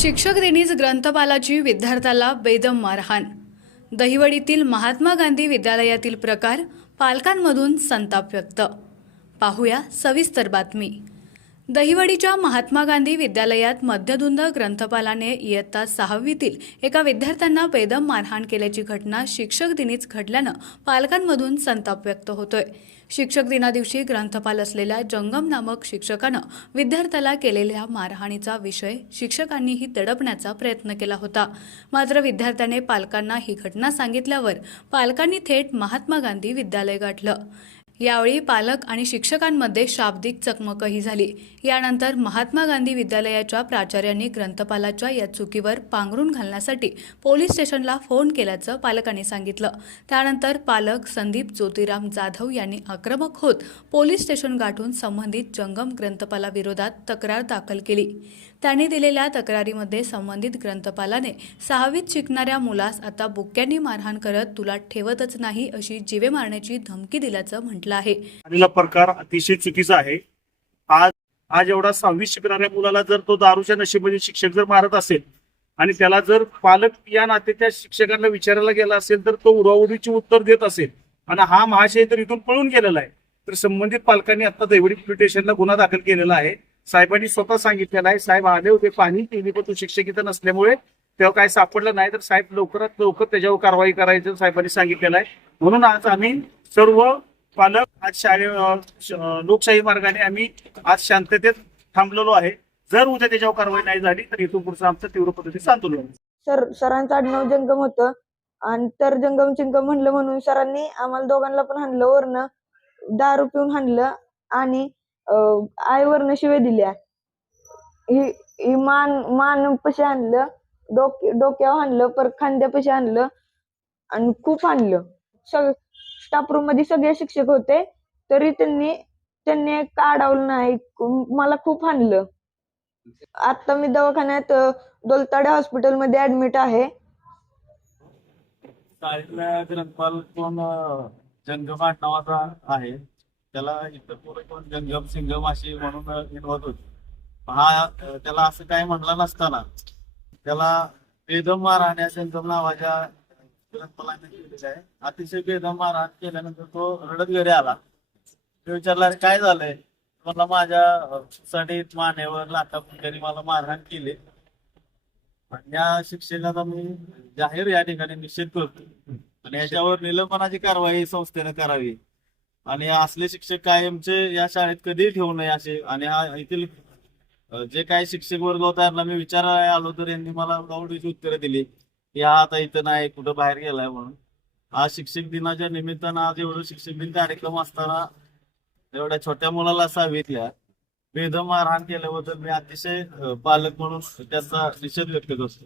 शिक्षक दिनीच ग्रंथपालाची विद्यार्थ्याला बेदम मारहाण. दहिवडीतील महात्मा गांधी विद्यालयातील प्रकार पालकांमधून संताप व्यक्त. पाहूया सविस्तर बातमी. दहिवडीच्या महात्मा गांधी विद्यालयात मध्यधुंद ग्रंथपालाने इयत्ता सहावीतील एका विद्यार्थ्यांना बेदम मारहाण केल्याची घटना शिक्षक दिनीच घडल्यानं पालकांमधून संताप व्यक्त होतोय. शिक्षक दिनादिवशी ग्रंथपाल असलेल्या जंगम नामक शिक्षकानं विद्यार्थ्याला केलेल्या मारहाणीचा विषय शिक्षकांनीही दडपण्याचा प्रयत्न केला होता. मात्र विद्यार्थ्याने पालकांना ही घटना सांगितल्यावर पालकांनी थेट महात्मा गांधी विद्यालय गाठलं. यावेळी पालक आणि शिक्षकांमध्ये शाब्दिक चकमकही झाली. यानंतर महात्मा गांधी विद्यालयाच्या प्राचार्यांनी ग्रंथपालाच्या या चुकीवर पांघरून घालण्यासाठी पोलीस स्टेशनला फोन केल्याचं पालकांनी सांगितलं. त्यानंतर पालक संदीप ज्योतिराम जाधव यांनी आक्रमक होत पोलीस स्टेशन गाठून संबंधित जंगम ग्रंथपालाविरोधात तक्रार दाखल केली. त्यांनी दिलेल्या तक्रारीमध्ये संबंधित ग्रंथपालाने सहावीत शिकणाऱ्या मुलास आता बुक्क्यांनी मारहाण करत तुला ठेवतच नाही अशी जीवे मारण्याची धमकी दिल्याचं म्हटलं आहे. आलेला प्रकार अतिशय चुकीचा आहे. आज आज एवढा सहावीत शिकणाऱ्या मुलाला जर तो दारूच्या नशेमध्ये शिक्षक जर मारत असेल आणि त्याला जर पालक या नाते त्या शिक्षकांना विचारायला गेला असेल तर तो उडवाउडीची उत्तर देत असेल. आणि हा महाशय तर इथून पळून गेलेला आहे. तर संबंधित पालकांनी आता दैवडी प्युटेशनला गुन्हा दाखल केलेला आहे. साहेबांनी स्वतः सांगितलेलं आहे साहेब आले होते पाणी केली पण तो शिक्षक इथं नसल्यामुळे तेव्हा काय सापडलं नाही तर साहेब लवकरात लवकर त्याच्यावर कारवाई करायचं साहेबांनी सांगितलेलं आहे. म्हणून आज आम्ही सर्व पालक आज शाळे लोकशाही मार्गाने आम्ही आज शांततेत थांबलेलो आहे. जर उद्या त्याच्यावर कारवाई नाही झाली तर इथून पुढचं आमचं तीव्र पद्धतीचं आंदोलन सर सरांचं आडनाव जंगम होतं. आणि तर जंगम चिंगम म्हणलं म्हणून सरांनी आम्हाला दोघांना पण हाणलं वरनं दारू पिऊन हाणलं आणि अं, आईवरनं शिवे दिल्या. ही ही मान मान पशी आणलं डोक डोक्यावर आणलं पर खांद्यापाशी आणलं आणि खूप हाणलं. सग स्टाफ रूममध्ये सगळे शिक्षक होते तरी त्यांनी त्यांनी काढवलं नाही. मला खूप हाणलं. आता मी दवाखान्यात दोलताडे हॉस्पिटलमध्ये ऍडमिट आहे ग्रंथपाल कोण जंगम नावाचा आहे. त्याला इतर कोण जंगम सिंगम अशी म्हणून इन्व्हॉल्व होती. हा त्याला असं काही म्हणला नसताना त्याला बेदम मारहाण जंगम नावाच्या केलेलं आहे अतिशय बेदम मारहाण केल्यानंतर तो रडत घरी आला. तो विचारला "अरे काय झालंय? मला माझ्या अं, सडीत मानेवर लाथा त्यांनी मला मारहाण केली. आणि या शिक्षकाचा मी जाहीर या ठिकाणी निषेध करतो. आणि याच्यावर निलंबनाची कारवाई संस्थेने करावी. आणि असले शिक्षक कायमचे या शाळेत कधीही ठेवू नये असे. आणि हा येथील जे काही शिक्षक वर्ग होता यांना मी विचारायला आलो तर यांनी मला आवडीची उत्तरं दिली. की हा आता इथं नाही कुठं बाहेर गेलाय म्हणून. आज शिक्षक दिनाच्या निमित्तानं आज एवढं शिक्षक दिन कार्यक्रम असताना एवढ्या छोट्या मुलाला सांगितल्या. बेदम मारहाण केल्याबद्दल मी अतिशय पालक म्हणून त्याचा निषेध व्यक्त करतो.